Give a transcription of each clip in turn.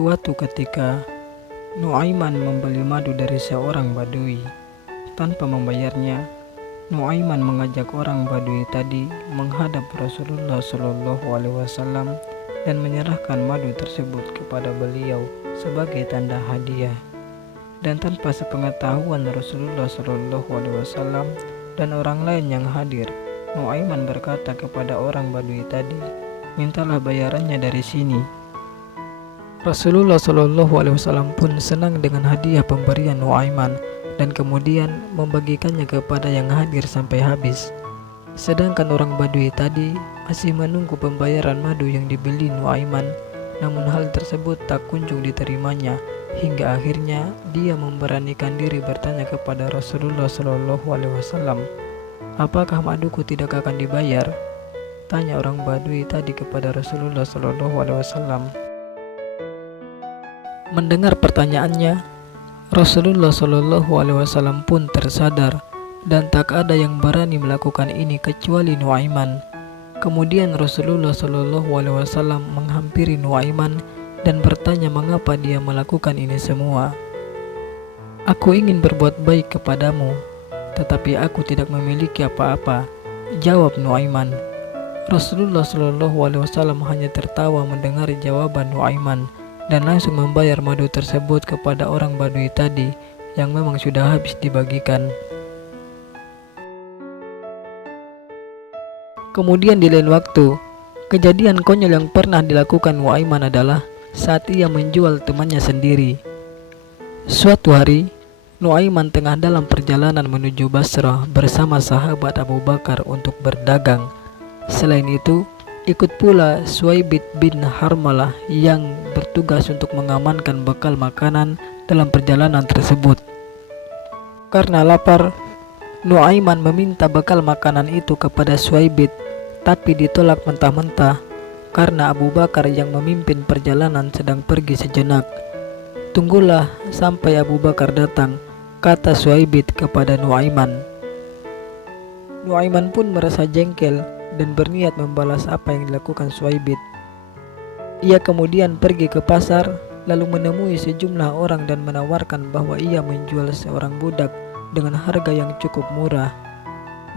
Suatu ketika, Nuaiman membeli madu dari seorang badui. Tanpa membayarnya, Nuaiman mengajak orang badui tadi menghadap Rasulullah Shallallahu Alaihi Wasallam dan menyerahkan madu tersebut kepada beliau sebagai tanda hadiah. Dan tanpa sepengetahuan Rasulullah Shallallahu Alaihi Wasallam dan orang lain yang hadir, Nuaiman berkata kepada orang badui tadi, "Mintalah bayarannya dari sini." Rasulullah Shallallahu Alaihi Wasallam pun senang dengan hadiah pemberian Nuaiman dan kemudian membagikannya kepada yang hadir sampai habis. Sedangkan orang badui tadi masih menunggu pembayaran madu yang dibeli Nuaiman, namun hal tersebut tak kunjung diterimanya hingga akhirnya dia memberanikan diri bertanya kepada Rasulullah Shallallahu Alaihi Wasallam, "Apakah maduku tidak akan dibayar?" Tanya orang badui tadi kepada Rasulullah Shallallahu Alaihi Wasallam. Mendengar pertanyaannya, Rasulullah Shallallahu Alaihi Wasallam pun tersadar dan tak ada yang berani melakukan ini kecuali Nuaiman. Kemudian Rasulullah Shallallahu Alaihi Wasallam menghampiri Nuaiman dan bertanya mengapa dia melakukan ini semua. "Aku ingin berbuat baik kepadamu, tetapi aku tidak memiliki apa-apa," jawab Nuaiman. Rasulullah Shallallahu Alaihi Wasallam hanya tertawa mendengar jawaban Nuaiman dan langsung membayar madu tersebut kepada orang badui tadi yang memang sudah habis dibagikan. Kemudian di lain waktu, kejadian konyol yang pernah dilakukan Nuaiman adalah saat ia menjual temannya sendiri. Suatu hari, Nuaiman tengah dalam perjalanan menuju Basrah bersama sahabat Abu Bakar untuk berdagang. Selain itu, ikut pula Suaibit bin Harmalah yang bertugas untuk mengamankan bekal makanan dalam perjalanan tersebut. Karena lapar, Nuaiman meminta bekal makanan itu kepada Suaibit, tapi ditolak mentah-mentah karena Abu Bakar yang memimpin perjalanan sedang pergi sejenak. "Tunggulah sampai Abu Bakar datang," kata Suaibit kepada Nuaiman. Nuaiman pun merasa jengkel dan berniat membalas apa yang dilakukan Suaibit. Ia kemudian pergi ke pasar lalu menemui sejumlah orang dan menawarkan bahwa ia menjual seorang budak dengan harga yang cukup murah.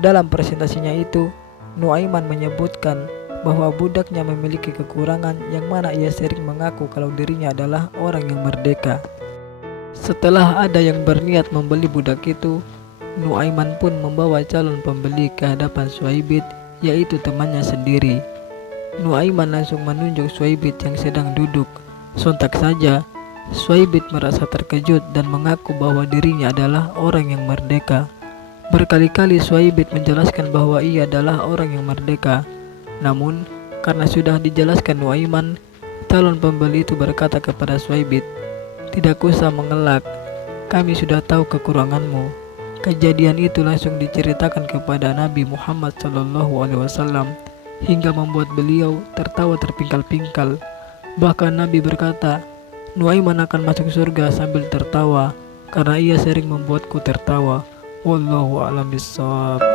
Dalam presentasinya itu, Nuaiman menyebutkan bahwa budaknya memiliki kekurangan yang mana ia sering mengaku kalau dirinya adalah orang yang merdeka. Setelah ada yang berniat membeli budak itu, Nuaiman pun membawa calon pembeli ke hadapan Suaibit, yaitu temannya sendiri. Nuaiman langsung menunjuk Suaibit yang sedang duduk. Sontak saja, Suaibit merasa terkejut dan mengaku bahwa dirinya adalah orang yang merdeka. Berkali-kali Suaibit menjelaskan bahwa ia adalah orang yang merdeka. Namun, karena sudah dijelaskan Nuaiman, calon pembeli itu berkata kepada Suaibit, "Tidak usah mengelak, kami sudah tahu kekuranganmu." Kejadian itu langsung diceritakan kepada Nabi Muhammad SAW hingga membuat beliau tertawa terpingkal-pingkal. Bahkan Nabi berkata, "Nuaiman akan masuk surga sambil tertawa karena ia sering membuatku tertawa." Wallahu a'lam bishawab.